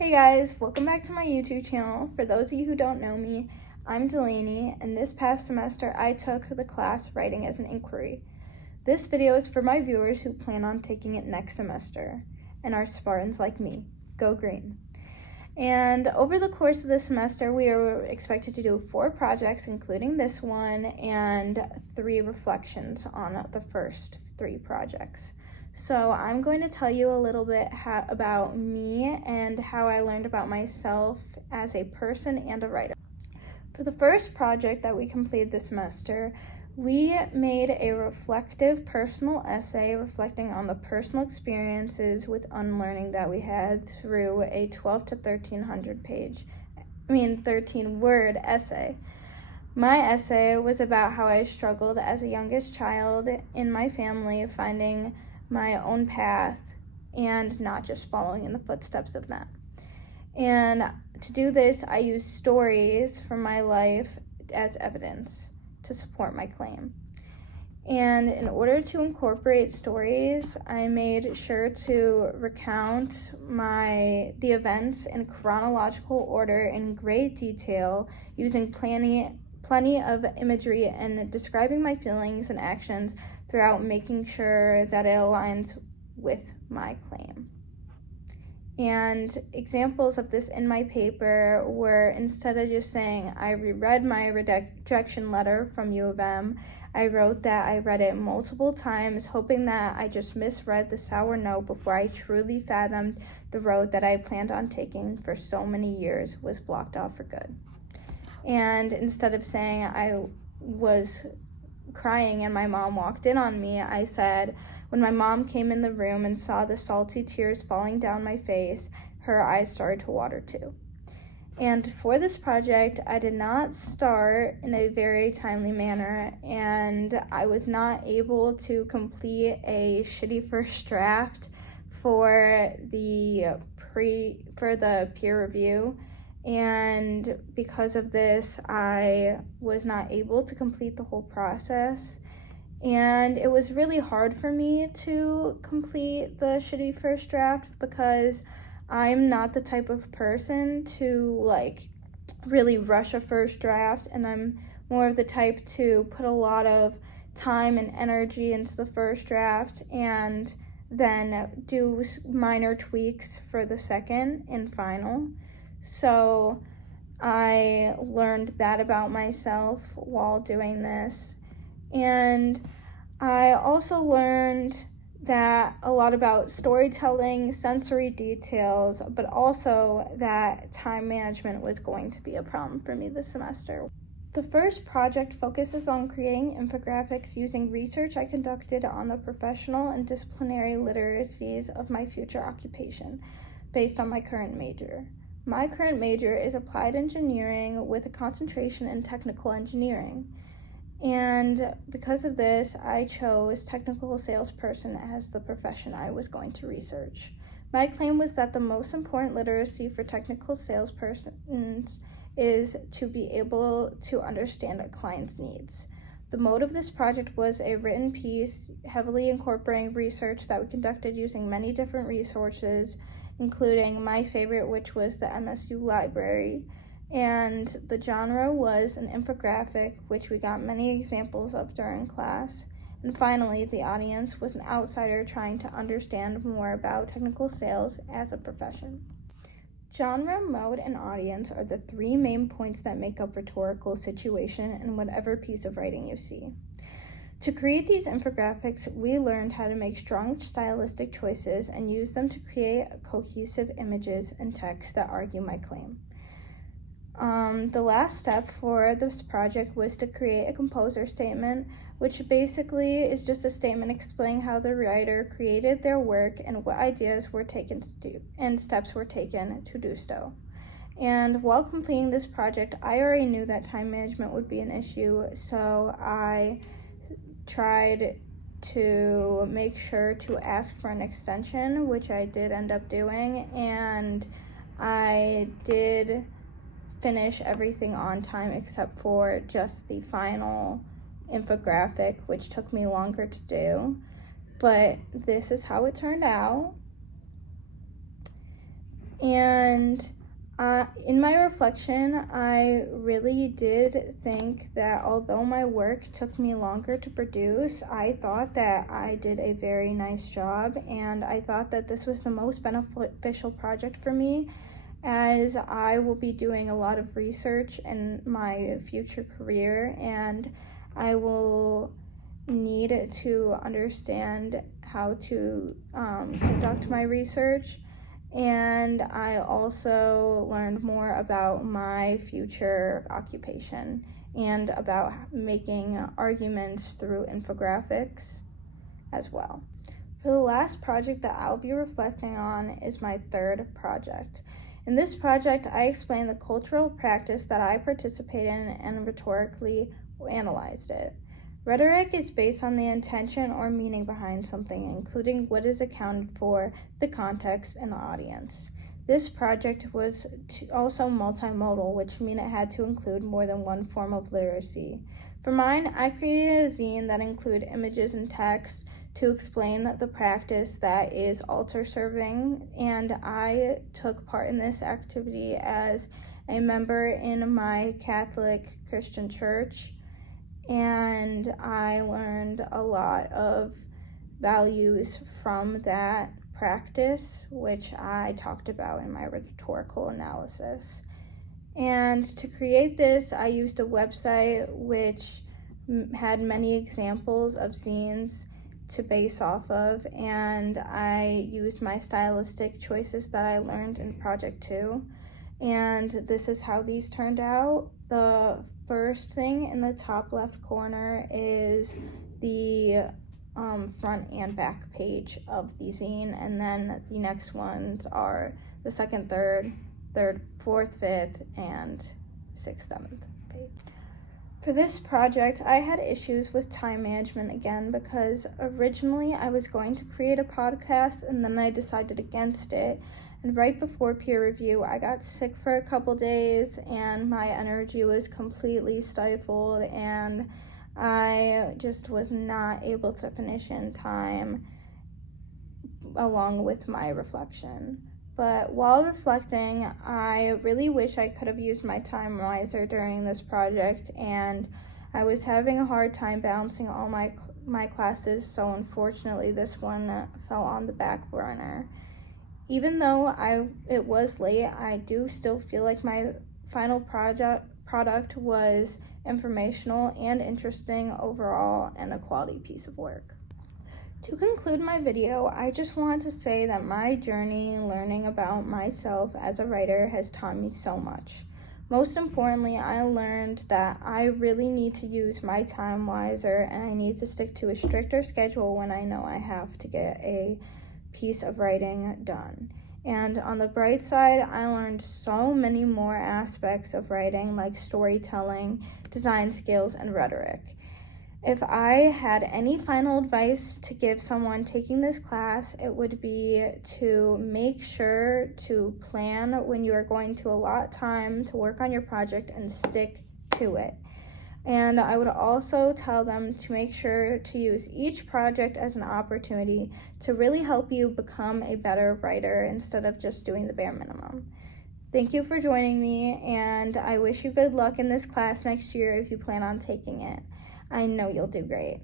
Hey guys, welcome back to my YouTube channel. For those of you who don't know me, I'm Delaney, and this past semester I took the class Writing as an Inquiry. This video is for my viewers who plan on taking it next semester and are Spartans like me. Go green. And over the course of the semester, we are expected to do 4 projects, including this one, and 3 reflections on the first 3 projects. So I'm going to tell you a little bit about me and how I learned about myself as a person and a writer. For the first project that we completed this semester, we made a reflective personal essay reflecting on the personal experiences with unlearning that we had through a 13 word essay. My essay was about how I struggled as a youngest child in my family, finding my own path and not just following in the footsteps of them. And to do this, I used stories from my life as evidence to support my claim. And in order to incorporate stories, I made sure to recount the events in chronological order in great detail, using plenty of imagery and describing my feelings and actions throughout, making sure that it aligns with my claim. And examples of this in my paper were, instead of just saying I reread my rejection letter from U of M, I wrote that I read it multiple times, hoping that I just misread the sour note before I truly fathomed the road that I planned on taking for so many years was blocked off for good. And instead of saying I was crying and my mom walked in on me, I said, when my mom came in the room and saw the salty tears falling down my face, her eyes started to water too. And for this project, I did not start in a very timely manner, and I was not able to complete a shitty first draft for the peer review. And because of this, I was not able to complete the whole process. And it was really hard for me to complete the shitty first draft because I'm not the type of person to really rush a first draft, and I'm more of the type to put a lot of time and energy into the first draft and then do minor tweaks for the second and final. So I learned that about myself while doing this. And I also learned that a lot about storytelling, sensory details, but also that time management was going to be a problem for me this semester. The first project focuses on creating infographics using research I conducted on the professional and disciplinary literacies of my future occupation based on my current major. My current major is applied engineering with a concentration in technical engineering. And because of this, I chose technical salesperson as the profession I was going to research. My claim was that the most important literacy for technical salespersons is to be able to understand a client's needs. The mode of this project was a written piece heavily incorporating research that we conducted using many different resources, including my favorite, which was the MSU library. And the genre was an infographic, which we got many examples of during class. And finally, the audience was an outsider trying to understand more about technical sales as a profession. Genre, mode, and audience are the 3 main points that make up rhetorical situation in whatever piece of writing you see. To create these infographics, we learned how to make strong stylistic choices and use them to create cohesive images and text that argue my claim. The last step for this project was to create a composer statement, which basically is just a statement explaining how the writer created their work and what ideas were taken to do and steps were taken to do so. And while completing this project, I already knew that time management would be an issue, so I tried to make sure to ask for an extension, which I did end up doing, and I did finish everything on time except for just the final infographic, which took me longer to do. But this is how it turned out. And in my reflection, I really did think that although my work took me longer to produce, I thought that I did a very nice job, and I thought that this was the most beneficial project for me, as I will be doing a lot of research in my future career, and I will need to understand how to conduct my research. And I also learned more about my future occupation and about making arguments through infographics as well. For the last project that I'll be reflecting on is my third project. In this project, I explain the cultural practice that I participate in and rhetorically analyzed it. Rhetoric is based on the intention or meaning behind something, including what is accounted for, the context, and the audience. This project was also multimodal, which means it had to include more than one form of literacy. For mine, I created a zine that included images and text to explain the practice that is altar serving, and I took part in this activity as a member in my Catholic Christian church. And I learned a lot of values from that practice, which I talked about in my rhetorical analysis. And to create this, I used a website which had many examples of zines to base off of, and I used my stylistic choices that I learned in Project 2. And this is how these turned out. The first thing in the top left corner is the front and back page of the zine, and then the next ones are the second, third, fourth, fifth, and sixth, seventh page. For this project, I had issues with time management again, because originally I was going to create a podcast and then I decided against it. And right before peer review, I got sick for a couple days and my energy was completely stifled, and I just was not able to finish in time along with my reflection. But while reflecting, I really wish I could have used my time wiser during this project, and I was having a hard time balancing all my classes, so unfortunately this one fell on the back burner. Even though it was late, I do still feel like my final product was informational and interesting overall, and a quality piece of work. To conclude my video, I just want to say that my journey learning about myself as a writer has taught me so much. Most importantly, I learned that I really need to use my time wiser, and I need to stick to a stricter schedule when I know I have to get a piece of writing done. And on the bright side, I learned so many more aspects of writing, like storytelling, design skills, and rhetoric. If I had any final advice to give someone taking this class, it would be to make sure to plan when you are going to allot time to work on your project and stick to it. And I would also tell them to make sure to use each project as an opportunity to really help you become a better writer instead of just doing the bare minimum. Thank you for joining me, and I wish you good luck in this class next year if you plan on taking it. I know you'll do great.